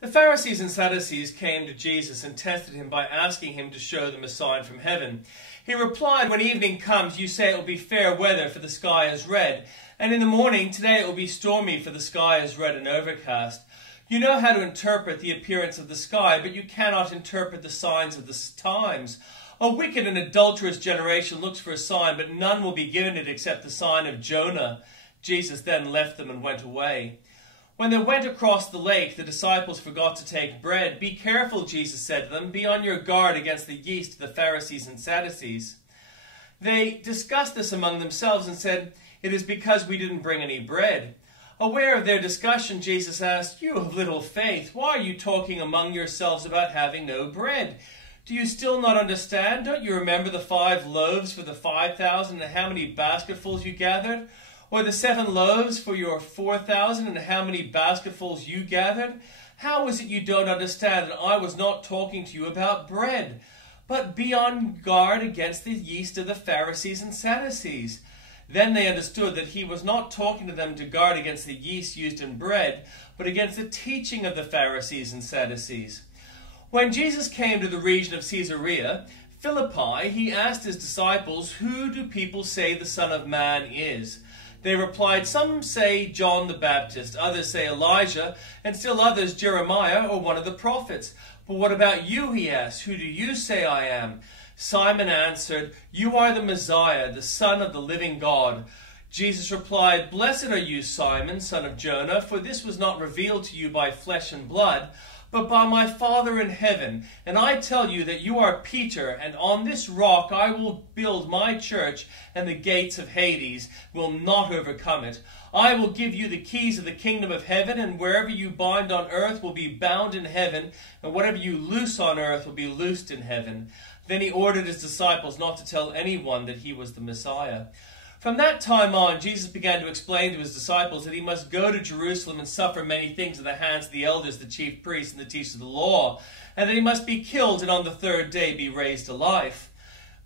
The Pharisees and Sadducees came to Jesus and tested him by asking him to show them a sign from heaven. He replied, "When evening comes, you say it will be fair weather, for the sky is red. And in the morning, today it will be stormy, for the sky is red and overcast. You know how to interpret the appearance of the sky, but you cannot interpret the signs of the times. A wicked and adulterous generation looks for a sign, but none will be given it except the sign of Jonah." Jesus then left them and went away. When they went across the lake, the disciples forgot to take bread. "Be careful," Jesus said to them. "Be on your guard against the yeast of the Pharisees and Sadducees." They discussed this among themselves and said, "It is because we didn't bring any bread." Aware of their discussion, Jesus asked, "You of little faith, why are you talking among yourselves about having no bread? Do you still not understand? Don't you remember the 5 loaves for the 5,000 and how many basketfuls you gathered? Or the 7 loaves for your 4,000 and how many basketfuls you gathered? How is it you don't understand that I was not talking to you about bread? But be on guard against the yeast of the Pharisees and Sadducees." Then they understood that he was not talking to them to guard against the yeast used in bread, but against the teaching of the Pharisees and Sadducees. When Jesus came to the region of Caesarea Philippi, he asked his disciples, "Who do people say the Son of Man is?" They replied, "Some say John the Baptist, others say Elijah, and still others Jeremiah or one of the prophets. But what about you?" he asked. "Who do you say I am?" Simon answered, "You are the Messiah, the Son of the living God." Jesus replied, "Blessed are you, Simon, son of Jonah, for this was not revealed to you by flesh and blood, but by my Father in heaven. And I tell you that you are Peter, and on this rock I will build my church, and the gates of Hades will not overcome it. I will give you the keys of the kingdom of heaven, and wherever you bind on earth will be bound in heaven, and whatever you loose on earth will be loosed in heaven." Then he ordered his disciples not to tell anyone that he was the Messiah. From that time on, Jesus began to explain to his disciples that he must go to Jerusalem and suffer many things at the hands of the elders, the chief priests, and the teachers of the law, and that he must be killed and on the 3rd day be raised to life.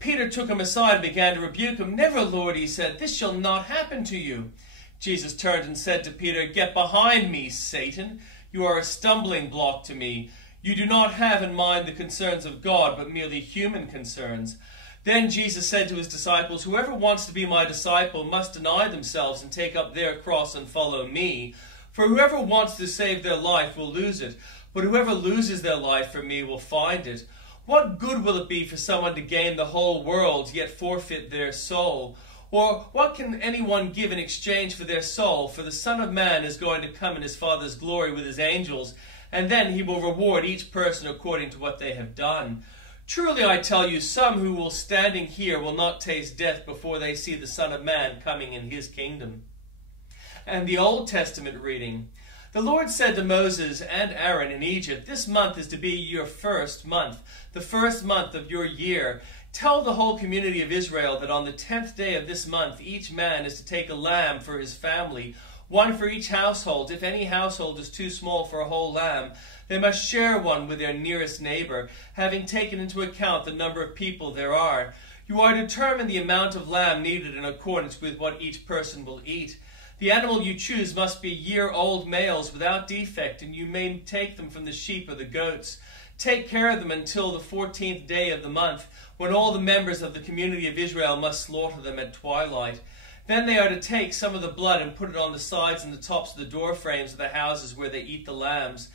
Peter took him aside and began to rebuke him. "Never, Lord," he said, "this shall not happen to you." Jesus turned and said to Peter, "Get behind me, Satan. You are a stumbling block to me. You do not have in mind the concerns of God, but merely human concerns." Then Jesus said to his disciples, "Whoever wants to be my disciple must deny themselves and take up their cross and follow me. For whoever wants to save their life will lose it, but whoever loses their life for me will find it. What good will it be for someone to gain the whole world, yet forfeit their soul? Or what can anyone give in exchange for their soul? For the Son of Man is going to come in his Father's glory with his angels, and then he will reward each person according to what they have done. Truly I tell you, some who will standing here will not taste death before they see the Son of Man coming in his kingdom." And the Old Testament reading. The Lord said to Moses and Aaron in Egypt, "This month is to be your first month, the first month of your year. Tell the whole community of Israel that on the 10th day of this month each man is to take a lamb for his family, one for each household. If any household is too small for a whole lamb, they must share one with their nearest neighbor, having taken into account the number of people there are. You are to determine the amount of lamb needed in accordance with what each person will eat. The animal you choose must be year-old males without defect, and you may take them from the sheep or the goats. Take care of them until the 14th day of the month, when all the members of the community of Israel must slaughter them at twilight. Then they are to take some of the blood and put it on the sides and the tops of the door frames of the houses where they eat the lambs.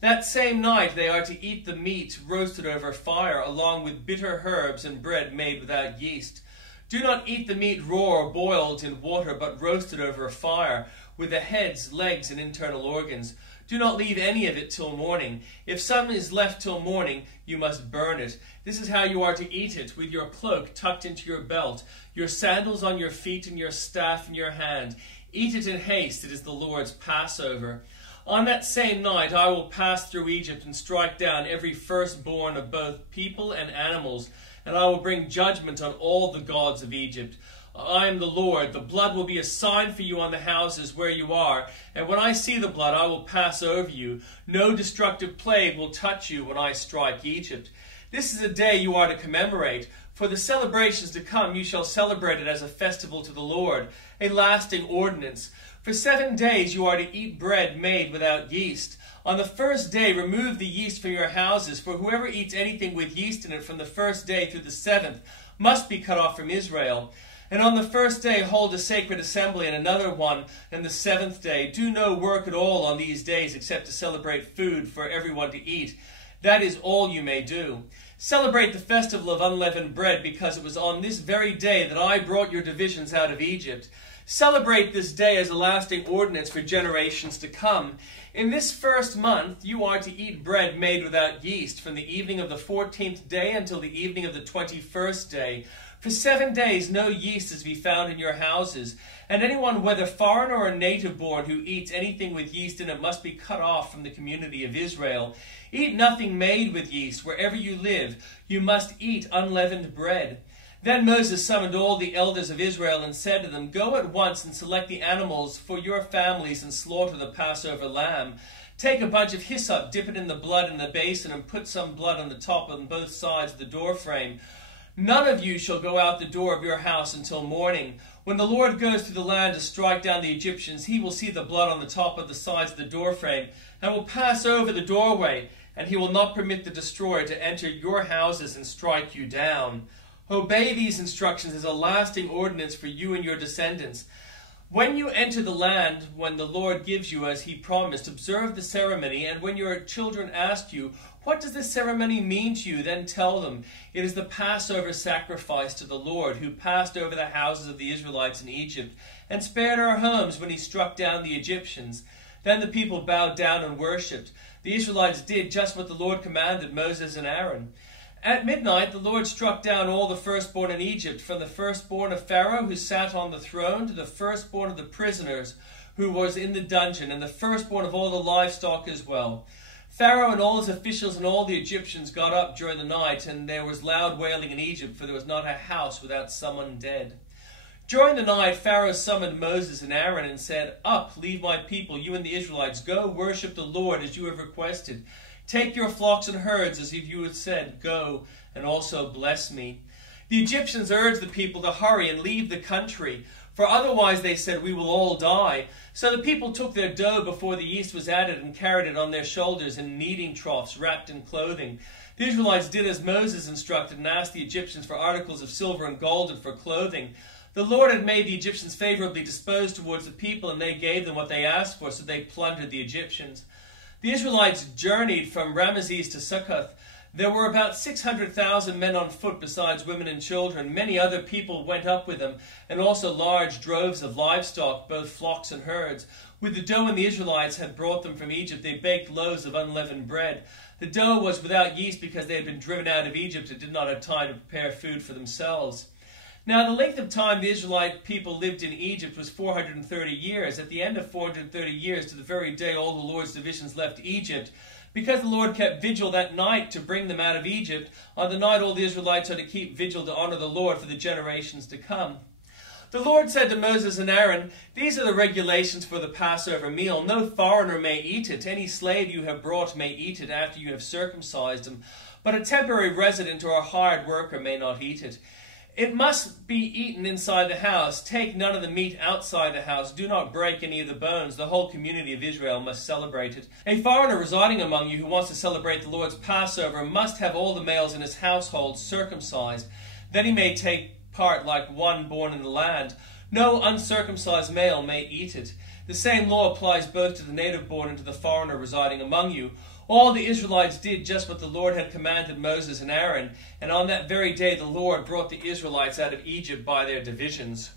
That same night they are to eat the meat roasted over fire, along with bitter herbs and bread made without yeast. Do not eat the meat raw or boiled in water, but roasted over a fire, with the heads, legs, and internal organs. Do not leave any of it till morning. If some is left till morning, you must burn it. This is how you are to eat it, with your cloak tucked into your belt, your sandals on your feet, and your staff in your hand. Eat it in haste, it is the Lord's Passover. On that same night I will pass through Egypt and strike down every firstborn of both people and animals, and I will bring judgment on all the gods of Egypt. I am the Lord. The blood will be a sign for you on the houses where you are, and when I see the blood I will pass over you. No destructive plague will touch you when I strike Egypt. This is a day you are to commemorate. For the celebrations to come you shall celebrate it as a festival to the Lord, a lasting ordinance. For 7 days you are to eat bread made without yeast. On the first day remove the yeast from your houses, for whoever eats anything with yeast in it from the first day through the 7th must be cut off from Israel. And on the first day hold a sacred assembly, and another one on the 7th day. Do no work at all on these days except to celebrate food for everyone to eat. That is all you may do. Celebrate the festival of unleavened bread, because it was on this very day that I brought your divisions out of Egypt. Celebrate this day as a lasting ordinance for generations to come. In this first month you are to eat bread made without yeast, from the evening of the 14th day until the evening of the 21st day. For 7 days no yeast is to be found in your houses, and anyone, whether foreigner or native born, who eats anything with yeast in it must be cut off from the community of Israel. Eat nothing made with yeast. Wherever you live, you must eat unleavened bread. Then Moses summoned all the elders of Israel and said to them, Go at once and select the animals for your families and slaughter the Passover lamb. Take a bunch of hyssop, dip it in the blood in the basin, and put some blood on the top on both sides of the doorframe. None of you shall go out the door of your house until morning. When the Lord goes through the land to strike down the Egyptians, he will see the blood on the top of the sides of the doorframe, and will pass over the doorway, and he will not permit the destroyer to enter your houses and strike you down. Obey these instructions as a lasting ordinance for you and your descendants. When you enter the land, when the Lord gives you as he promised, observe the ceremony, and when your children ask you, What does this ceremony mean to you? Then tell them, It is the Passover sacrifice to the Lord, who passed over the houses of the Israelites in Egypt, and spared our homes when he struck down the Egyptians. Then the people bowed down and worshipped. The Israelites did just what the Lord commanded Moses and Aaron. At midnight the Lord struck down all the firstborn in Egypt, from the firstborn of Pharaoh who sat on the throne to the firstborn of the prisoners who was in the dungeon, and the firstborn of all the livestock as well. Pharaoh and all his officials and all the Egyptians got up during the night, and there was loud wailing in Egypt, for there was not a house without someone dead. During the night Pharaoh summoned Moses and Aaron and said, Up, leave my people, you and the Israelites. Go worship the Lord as you have requested. Take your flocks and herds as if you had said, Go, and also bless me. The Egyptians urged the people to hurry and leave the country, for otherwise, they said, we will all die. So the people took their dough before the yeast was added and carried it on their shoulders in kneading troughs wrapped in clothing. The Israelites did as Moses instructed and asked the Egyptians for articles of silver and gold and for clothing. The Lord had made the Egyptians favorably disposed towards the people, and they gave them what they asked for, so they plundered the Egyptians. The Israelites journeyed from Ramesses to Succoth. There were about 600,000 men on foot, besides women and children. Many other people went up with them, and also large droves of livestock, both flocks and herds. With the dough the Israelites had brought them from Egypt, they baked loaves of unleavened bread. The dough was without yeast because they had been driven out of Egypt and did not have time to prepare food for themselves. Now the length of time the Israelite people lived in Egypt was 430 years. At the end of 430 years, to the very day all the Lord's divisions left Egypt, because the Lord kept vigil that night to bring them out of Egypt, on the night all the Israelites are to keep vigil to honor the Lord for the generations to come. The Lord said to Moses and Aaron, These are the regulations for the Passover meal. No foreigner may eat it. Any slave you have brought may eat it after you have circumcised him, but a temporary resident or a hired worker may not eat it. It must be eaten inside the house. Take none of the meat outside the house. Do not break any of the bones. The whole community of Israel must celebrate it. A foreigner residing among you who wants to celebrate the Lord's Passover must have all the males in his household circumcised. Then he may take part like one born in the land. No uncircumcised male may eat it. The same law applies both to the native born and to the foreigner residing among you. All the Israelites did just what the Lord had commanded Moses and Aaron, and on that very day the Lord brought the Israelites out of Egypt by their divisions.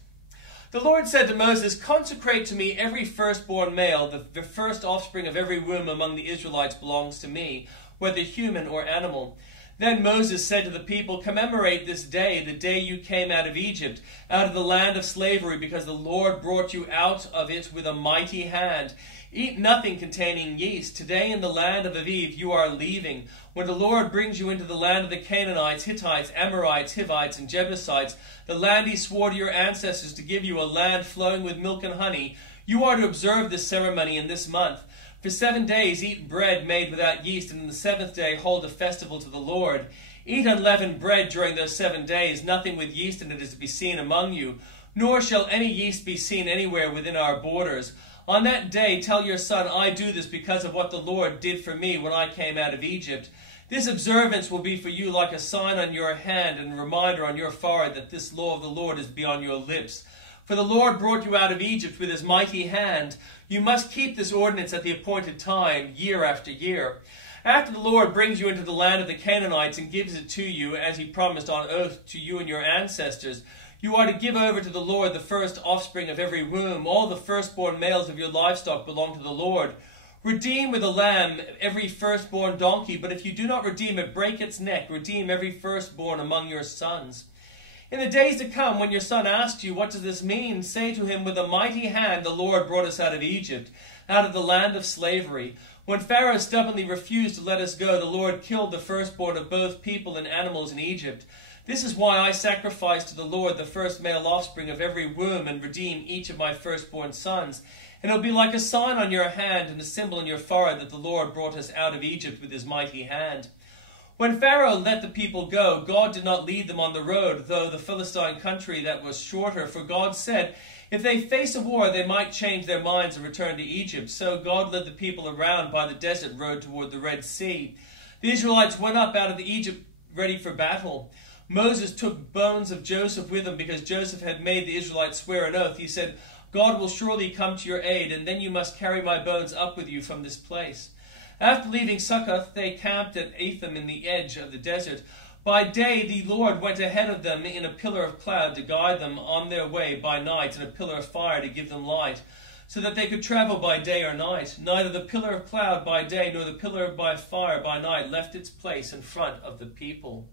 The Lord said to Moses, Consecrate to me every firstborn male. The first offspring of every womb among the Israelites belongs to me, whether human or animal. Then Moses said to the people, Commemorate this day, the day you came out of Egypt, out of the land of slavery, because the Lord brought you out of it with a mighty hand. Eat nothing containing yeast. Today in the land of Aviv you are leaving. When the Lord brings you into the land of the Canaanites, Hittites, Amorites, Hivites, and Jebusites, the land he swore to your ancestors to give you, a land flowing with milk and honey, you are to observe this ceremony in this month. For 7 days eat bread made without yeast, and on the 7th day hold a festival to the Lord. Eat unleavened bread during those 7 days. Nothing with yeast in it is to be seen among you, nor shall any yeast be seen anywhere within our borders. On that day tell your son, I do this because of what the Lord did for me when I came out of Egypt. This observance will be for you like a sign on your hand and a reminder on your forehead that this law of the Lord is beyond your lips. For the Lord brought you out of Egypt with his mighty hand. You must keep this ordinance at the appointed time, year after year. After the Lord brings you into the land of the Canaanites and gives it to you, as he promised on oath to you and your ancestors, you are to give over to the Lord the first offspring of every womb. All the firstborn males of your livestock belong to the Lord. Redeem with a lamb every firstborn donkey, but if you do not redeem it, break its neck. Redeem every firstborn among your sons. In the days to come, when your son asks you, what does this mean? Say to him, with a mighty hand the Lord brought us out of Egypt, out of the land of slavery. When Pharaoh stubbornly refused to let us go, the Lord killed the firstborn of both people and animals in Egypt. This is why I sacrifice to the Lord the first male offspring of every womb and redeem each of my firstborn sons. And it will be like a sign on your hand and a symbol in your forehead that the Lord brought us out of Egypt with his mighty hand. When Pharaoh let the people go, God did not lead them on the road, though the Philistine country that was shorter. For God said, if they face a war, they might change their minds and return to Egypt. So God led the people around by the desert road toward the Red Sea. The Israelites went up out of Egypt ready for battle. Moses took bones of Joseph with him because Joseph had made the Israelites swear an oath. He said, God will surely come to your aid, and then you must carry my bones up with you from this place. After leaving Succoth, they camped at Etham in the edge of the desert. By day the Lord went ahead of them in a pillar of cloud to guide them on their way by night, and a pillar of fire to give them light, so that they could travel by day or night. Neither the pillar of cloud by day nor the pillar by fire by night left its place in front of the people.